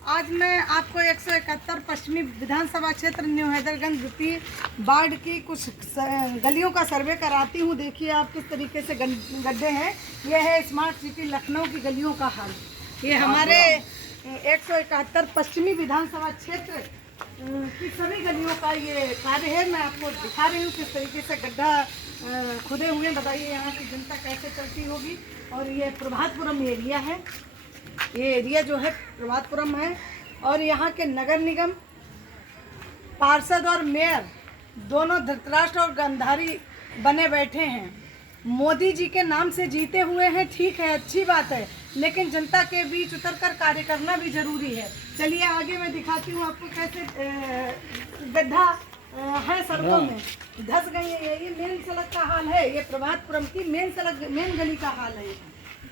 आज मैं आपको 171 पश्चिमी विधानसभा क्षेत्र न्यू हैदरगंज द्वितीय वार्ड की कुछ गलियों का सर्वे कराती हूँ। देखिए आप किस तरीके से गड्ढे हैं। ये है स्मार्ट सिटी लखनऊ की गलियों का हाल। ये हमारे 171 पश्चिमी विधानसभा क्षेत्र की सभी गलियों का ये कार्य है। मैं आपको दिखा रही हूँ किस तरीके से गड्ढा खुदे हुए। बताइए यहाँ की जनता कैसे चलती होगी। और ये प्रभातपुरम एरिया है। ये एरिया जो है प्रभातपुरम है और यहाँ के नगर निगम पार्षद और मेयर दोनों धृतराष्ट्र और गांधारी बने बैठे हैं। मोदी जी के नाम से जीते हुए हैं, ठीक है, अच्छी बात है, लेकिन जनता के बीच उतरकर कार्य करना भी जरूरी है। चलिए आगे मैं दिखाती हूँ आपको कैसे गड्ढा है सड़कों में धंस गई है। ये मेन सड़क का हाल है। ये प्रभातपुरम की मेन सड़क मेन गली का हाल है।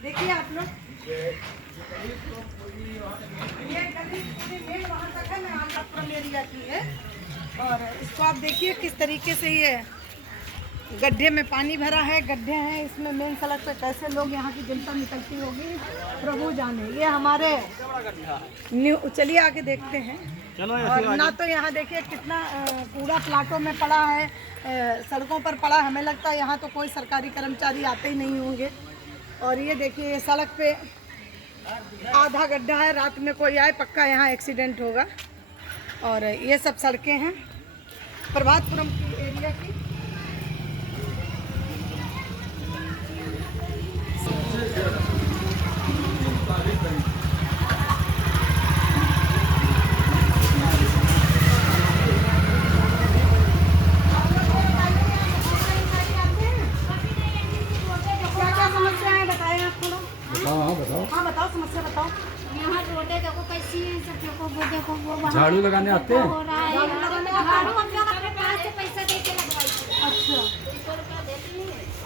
देखिए आप लोग, ये गली पूरी मेन वहाँ तक है, मैं आलमपुरम एरिया की है। और इसको आप देखिए किस तरीके से ये गड्ढे में पानी भरा है। गड्ढे हैं इसमें मेन सड़क पे, कैसे लोग यहाँ की जनता निकलती होगी प्रभु जाने। ये हमारे चलिए आगे देखते हैं। और ना तो यहाँ देखिए कितना कूड़ा प्लाटों में पड़ा है, सड़कों पर पड़ा। हमें लगता है यहाँ तो कोई सरकारी कर्मचारी आते ही नहीं होंगे। और ये देखिए ये सड़क पे आधा गड्ढा है, रात में कोई आए पक्का यहाँ एक्सीडेंट होगा। और ये सब सड़कें हैं प्रभातपुरम की एरिया की। बताओ समस्या बताओ। यहाँ रोडे देखो कैसी है, सब देखो वो देखो वो झाड़ू लगाने आते हैं। झाड़ू हम लोग अपने पास से पैसा दे के लगवाई। अच्छा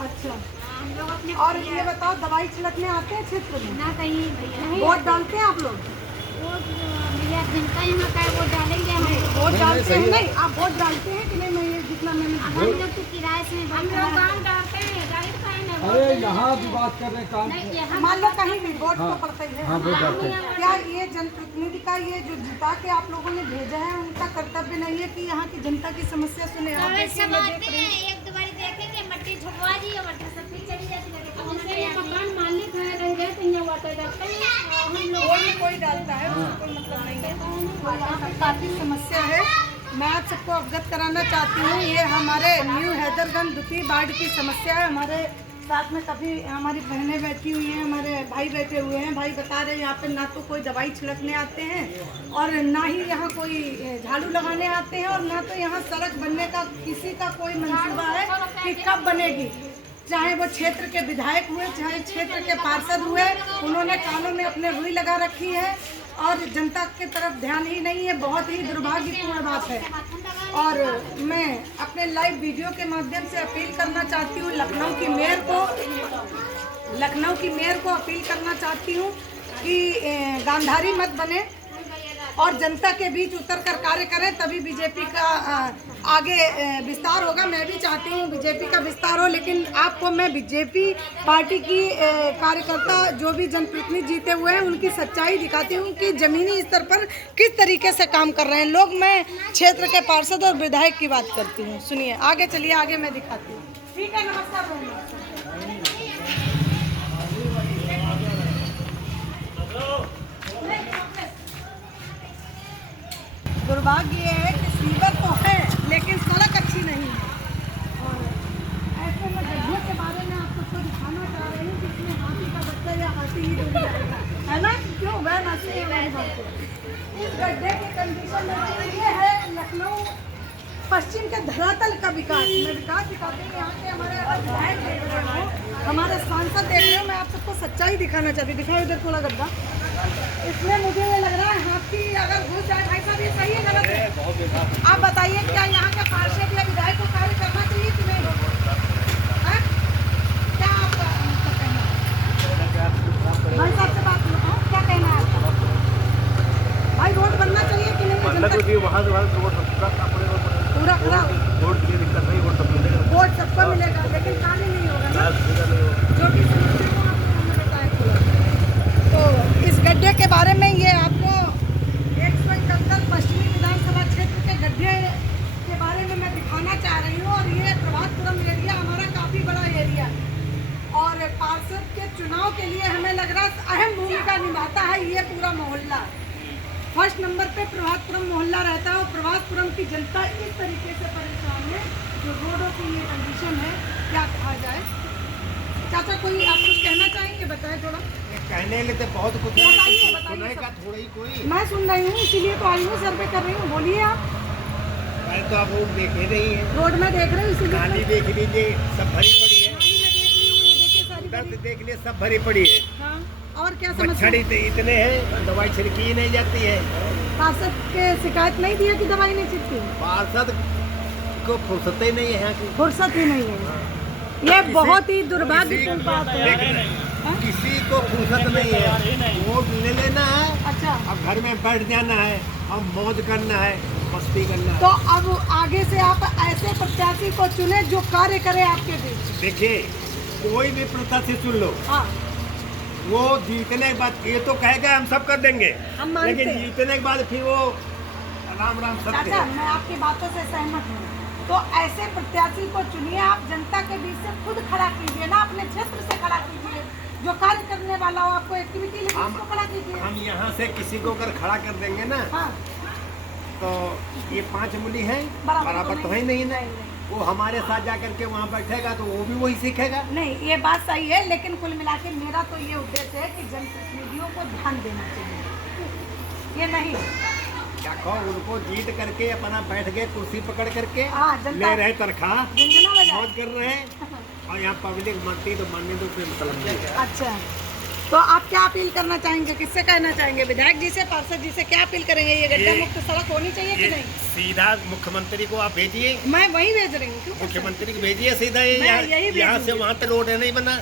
अच्छा। हम लोग अपने और ये बताओ दवाई छिड़कने आते हैं क्षेत्र में? ना कहीं भैया वोट डालते हैं आप लोग? वो भैया जिनका यहाँ का है वो डालेंगे हम। वोट डालते हैं? नहीं आप वोट डालते हैं कि नहीं? मैं ये जितना मैंने हम लोग तो किराए से हम लोग काम डालते हैं, गाड़ी का है ना। अरे यहाँ भी बात कर रहे हैं काम। मान लो कहीं भी वोट तो पड़ता ही है। हाँ वोट डालते हैं। क्या ये जनप्रतिनिधि का ये जो जिता के आप लोगों ने भेजा है उनका कर्तव्य नहीं है कि यहाँ की जनता की समस्या सुने? आप देखिए, मैं देख रही हूँ। एक दो बार देखेंगे, मट्टी झुकवा दी और मट्टी सब फिर चली जाती है। मकान मालिक है रहेंगे तो यहाँ वाटर डालते हैं। हम लोग कोई डालता है, उसको कोई मतलब नहीं है। यहाँ पर काफ़ी समस्या है। मैं आप सबको अवगत कराना चाहती हूँ, ये हमारे न्यू हैदरगंज द्वितीय वार्ड की समस्या है। हमारे साथ में काफ़ी हमारी बहनें बैठी हुई हैं, हमारे भाई बैठे हुए हैं। भाई बता रहे हैं यहाँ पे ना तो कोई दवाई छिड़कने आते हैं और ना ही यहाँ कोई झाड़ू लगाने आते हैं, और ना तो यहाँ सड़क बनने का किसी का कोई मंसूबा है कि कब बनेगी। चाहे वो क्षेत्र के विधायक हुए, चाहे क्षेत्र के पार्षद हुए, उन्होंने कानों में अपने रुई लगा रखी है और जनता की तरफ ध्यान ही नहीं है। बहुत ही दुर्भाग्यपूर्ण बात है। और मैं अपने लाइव वीडियो के माध्यम से अपील करना चाहती हूँ लखनऊ की मेयर को अपील करना चाहती हूँ कि गांधारी मत बने और जनता के बीच उतरकर कार्य करें, तभी बीजेपी का आगे विस्तार होगा। मैं भी चाहती हूँ बीजेपी का विस्तार हो, लेकिन आपको मैं बीजेपी पार्टी की कार्यकर्ता जो भी जनप्रतिनिधि जीते हुए हैं उनकी सच्चाई दिखाती हूँ कि ज़मीनी स्तर पर किस तरीके से काम कर रहे हैं लोग। मैं क्षेत्र के पार्षद और विधायक की बात करती हूँ। सुनिए आगे, चलिए आगे मैं दिखाती हूँ। ठीक है, नमस्कार। दुर्भाग्य ये है कि सीवर तो है लेकिन सड़क अच्छी नहीं है। और ऐसे में गड्ढे के बारे में आप सबको दिखाना चाह रही हूँ, जिसमें हाथी का बच्चा या हाथी ही डूब जाएगा, है ना? क्यों वह ना से इस गड्ढे की कंडीशन में ये है लखनऊ पश्चिम के धरातल का विकास। मैं विकास दिखाती हूँ। यहाँ के हमारे विधायक देख रहे हो, हमारे सांसद देख रहे हो। मैं आप सबको सच्चाई दिखाना चाहती हूँ। दिखाओ इधर थोड़ा गड्ढा। इसमें मुझे ये लग रहा है हाथी अगर घुस जाए। भाई साहब ये सही है गलत है? आप बताइए, क्या यहाँ के पार्षद या विधायक को कार्य करना चाहिए कि नहीं? क्या आपका कहना है? भाई साहब से बात करो, क्या कहना है आपका? भाई रोड बनना चाहिए कि नहीं? पूरा वोट सबको मिलेगा, लेकिन कार्य नहीं होगा ना, जो भी समस्या को आपको बताया। तो इस गड्ढे के बारे में ये आपको पूरा मोहल्ला। फर्स्ट नंबर पे प्रभातपुरम मोहल्ला रहता है और प्रभातपुरम की जनता इस तरीके से परेशान है, जो रोडों की ये कंडीशन है, क्या कहा जाए। चाचा कोई आप कुछ कहना चाहेंगे, बताएं थोड़ा। कहने लिए तो बहुत कुछ है, बताइए, सुनने बताइए का सब। थोड़ा ही कोई। मैं सुन रही हूँ, इसीलिए तो आई हूँ, सर्वे कर रही हूँ, बोलिए आप। मैं तो आप वो देखे नहीं है, रोड में देख रहे हो, इसीलिए नाली देख लीजिए सब भरी पड़ी है, नाली में देख रही हूँ, ये देखिए सारी उधर बड़ी- से देख लिए सब भरी पड़ी है। हाँ, और क्या समस्या। मच्छर इतने हैं, दवाई छिड़की ही नहीं जाती है। पार्षद के शिकायत नहीं दिया कि दवाई नहीं छिड़की, पार्षद को फुर्सत ही नहीं है यहाँ की। फुर्सत ही नहीं है। ये बहुत ही दुर्भाग्यपूर्ण बात है। हाँ? किसी को फुर्सत नहीं है, वोट ले लेना है, अच्छा, अब घर में बैठ जाना है, अब मौज करना है, मस्ती करना तो है। अब आगे से आप ऐसे प्रत्याशी को चुने जो कार्य करे आपके बीच। देखिए कोई भी प्रत्याशी चुन लो, हाँ, वो जीतने के बाद ये तो कहेगा हम सब कर देंगे, हम मानते लेकिन हैं। जीतने के बाद फिर वो राम राम सत्य चाचा है। मैं आपकी बातों से सहमत हूँ। तो ऐसे प्रत्याशी को चुनिए, आप जनता के बीच से खुद खड़ा कीजिए ना, अपने क्षेत्र से खड़ा कीजिए, जो कार्य करने वाला हो, आपको एक्टिविटी लगे हम- उसको खड़ा कीजिए। हम यहाँ से किसी को अगर खड़ा कर देंगे ना, हाँ, तो ये 5 मूली हैं, बराबर तो है नहीं ना। वो हमारे साथ जाकर के वहाँ बैठेगा तो वो भी वही सीखेगा। नहीं ये बात सही है, लेकिन कुल मिला के मेरा तो ये उद्देश्य है कि जनप्रतिनिधियों को ध्यान देना चाहिए, ये नहीं। क्या कहो, उनको जीत करके अपना बैठ गए कुर्सी पकड़ करके, हाँ, जनता- ले रहे तनख्वाह, झुंझुना बजाए। मौज कर रहे हैं, और यहाँ पब्लिक मरती तो मरने तो कोई मतलब नहीं है। अच्छा, तो आप क्या अपील करना चाहेंगे, किससे कहना चाहेंगे, विधायक जी से, पार्षद जी से क्या अपील करेंगे? ये गड्ढा मुक्त सड़क होनी चाहिए कि ये नहीं? सीधा मुख्यमंत्री को आप भेजिए, मैं वही भेज रही हूँ। क्यों? मुख्यमंत्री को भेजिए सीधा, ये मैं यही भेजूंगी। यहाँ से वहाँ तक रोड नहीं बना,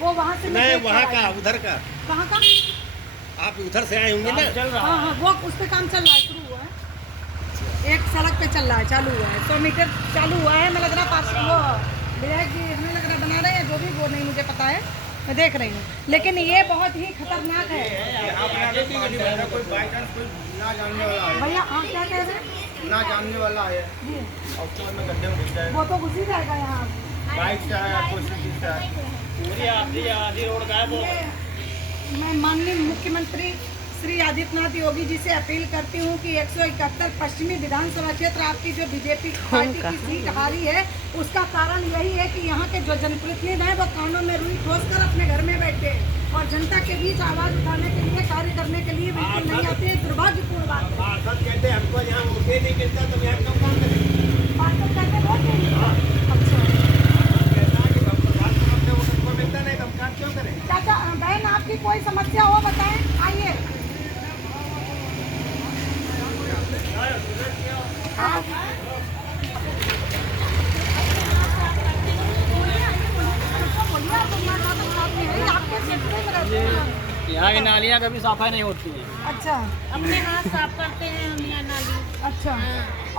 वो वहाँ से नहीं निकल वहाँ के का आए। उधर का, कहाँ का? आप उधर से आए होंगे ना। हाँ हाँ, वो उस पे काम चल रहा है, शुरू हुआ है, एक सड़क पे चल रहा है, चालू हुआ है, 100 मीटर चालू हुआ है। मैं लग रहा पार्षद वो विधायक जी हमें लग रहा बना रहे हैं, जो भी वो नहीं मुझे पता है, मैं देख रही हूँ, लेकिन ये बहुत ही खतरनाक है। भैया आप क्या कह रहे हैं? ना जानने वाला है, जी, में गड्ढे में घुस जाए, वो तो घुस ही जाएगा यहाँ। बाइक से आया, कोशिश से आया। मैं माननीय मुख्यमंत्री श्री आदित्यनाथ योगी जी से अपील करती हूँ कि 171 पश्चिमी विधानसभा क्षेत्र आपकी जो बीजेपी पार्टी की सीट हारी है, उसका कारण यही है कि यहाँ के जो जनप्रतिनिधि हैं वो कानों में रुई ठोस कर अपने घर में बैठे और जनता के बीच आवाज उठाने के लिए, कार्य करने के लिए बिल्कुल नहीं आते हैं। दुर्भाग्यपूर्ण बात है। पार्षद कहते हैं हमको यहाँ वोटे नहीं मिलता तो यहाँ क्यों काम करें? पार्षद कहते वोट नहीं मिलता। अच्छा कहता है कि हम प्रधानमंत्री से वोट हमको मिलता नहीं तो हम काम क्यों करें? चाचा, बहन आपकी कोई समस्या हो बताएं, आइए। यहाँ की नालियाँ कभी सफाई नहीं होती है। अच्छा अपने हाथ साफ करते हैं हम यहाँ नाली। अच्छा,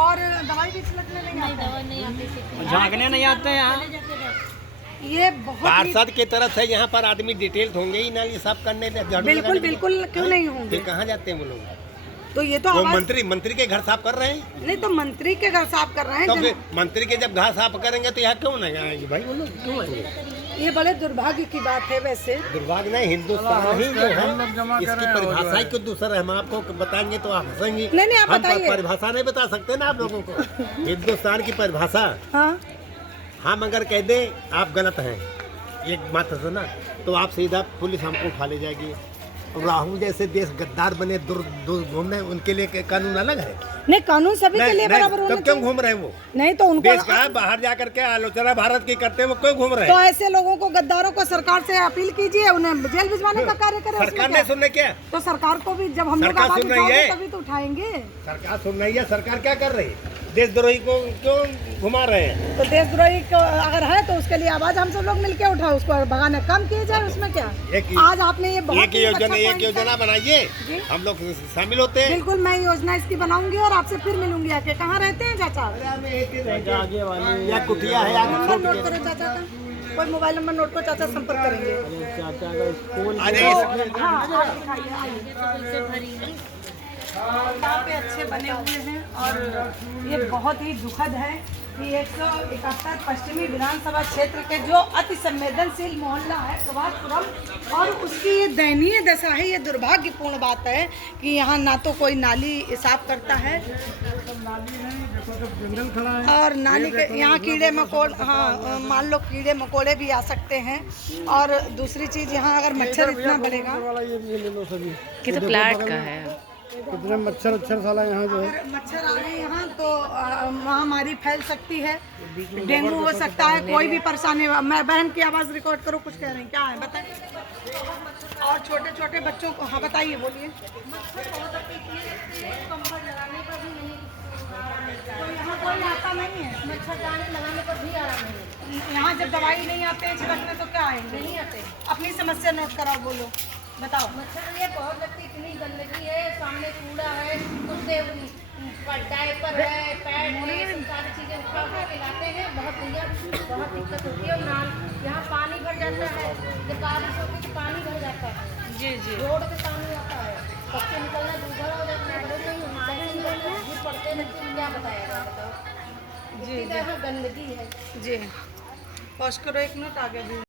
और दवाई भी छिड़कने नहीं नहीं आता है? दवा नहीं आती थी। झांकने नहीं आते हैं यहाँ। चले जाते रहते। ये बहुत ही पार्षद की तरफ से यहाँ पर आदमी डिटेल होंगे ही नाली साफ करने में, झाड़ू बिल्कुल लगाने में। बिल्कुल क्यों नहीं होंगे। फिर कहाँ जाते हैं वो लोग? तो ये तो वो आवाज मंत्री के घर साफ कर रहे हैं, नहीं, तो मंत्री के घर साफ कर रहे हैं तो फिर मंत्री के जब घर साफ करेंगे तो यहाँ क्यों नहीं आएंगे भाई वो लोग? क्यों आएंगे? ये बड़े दुर्भाग्य की बात है वैसे। दुर्भाग्य नहीं, हिंदुस्तान ही जो है इसकी परिभाषा ही कुछ दूसरा है। हम आपको बताएंगे तो आप हंसेंगे। नहीं, आप हम बताइए। परिभाषा नहीं बता सकते ना आप लोगों को। हिंदुस्तान की परिभाषा हाँ, हम अगर कह दें आप गलत हैं, एक बात है ना, तो आप सीधा पुलिस हमको उठा ले जाएगी। राहुल जैसे देश गद्दार बने दूर घूमने, उनके लिए कानून अलग है। नहीं कानून सभी के लिए बराबर होना तब क्यों चाहिए। घूम रहे हैं वो? नहीं तो उनको देश का है, बाहर जाकर के आलोचना भारत की करते हैं, वो क्यों घूम रहे तो हैं? ऐसे लोगों को, गद्दारों को सरकार से अपील कीजिए, उन्हें जेल भिजवाने का कार्य करें। उसमें सरकार क्या? नहीं सुन रही क्या? तो सरकार को भी जब हम लोग सरकार आवाज सुन रही उठाओगे है। तभी तो उठाएंगे। सरकार सुन रही है। सरकार क्या कर रही है? देशद्रोही को क्यों घुमा रहे हैं? तो देशद्रोही को अगर है तो उसके लिए आवाज हम सब लोग मिलके उठाओ, उसको भगाने कम किए जाए, उसमें क्या। एक आज आपने ये बहुत एक ही योजना अच्छा एक point योजना है। बनाइए, जी। हम लोग शामिल होते हैं। बिल्कुल, मैं योजना इसकी बनाऊंगी और आपसे फिर मिलूंगी आके। कहाँ रहते हैं चाचा? आगे वाली या कुटिया है या नंबर नोट करो चाचा का, कोई मोबाइल नंबर नोट करो, चाचा संपर्क करेंगे। चाचा का स्कूल अरे हाँ, आप दिखाइए, आइए। यहाँ पे अच्छे बने हुए हैं और ये बहुत ही दुखद है कि 171 पश्चिमी विधानसभा क्षेत्र के जो अति संवेदनशील मोहल्ला है प्रभातपुरम, और उसकी ये दयनीय दशा है, ये दुर्भाग्यपूर्ण बात है कि यहाँ ना तो कोई नाली साफ करता है और नाली के यहाँ कीड़े मकोड़े, हाँ मान लो कीड़े मकोड़े भी आ सकते हैं। और दूसरी चीज़ यहाँ अगर मच्छर इतना बढ़ेगा, किस प्लाट का है, कितने मच्छर साला यहाँ जो है। अगर मच्छर आ गए यहाँ तो महामारी फैल सकती है, डेंगू हो सकता है, कोई भी परेशानी। मैं बहन की आवाज़ रिकॉर्ड करो, कुछ कह रही हैं, क्या है बताइए। और छोटे छोटे बच्चों को, हाँ बताइए, बोलिए। तो यहाँ कोई आता नहीं है, मच्छरदानी लगाने पर भी आराम नहीं है। यहाँ जब दवाई नहीं आते हैं छिड़कने तो क्या आएंगे? नहीं आते। अपनी समस्या नोट कराओ, बोलो, बताओ। मच्छर ये बहुत लगती, इतनी गंदगी है, सामने कूड़ा है, कुत्ते डायपर है, पैड है, सब सारी चीज़ें उठा उठा के लाते हैं। बहुत बहुत दिक्कत होती है। और नाल यहाँ पानी भर जाता है, जब बारिश होती है तो पानी भर जाता है, जी रोड पे पानी आता है, बच्चे निकलना दूसरा हो जाता है, बड़े नहीं पड़ते बच्चे, क्या बताया बताओ। जी, गंदगी है जी, पॉज करो, एक मिनट, आगे भी।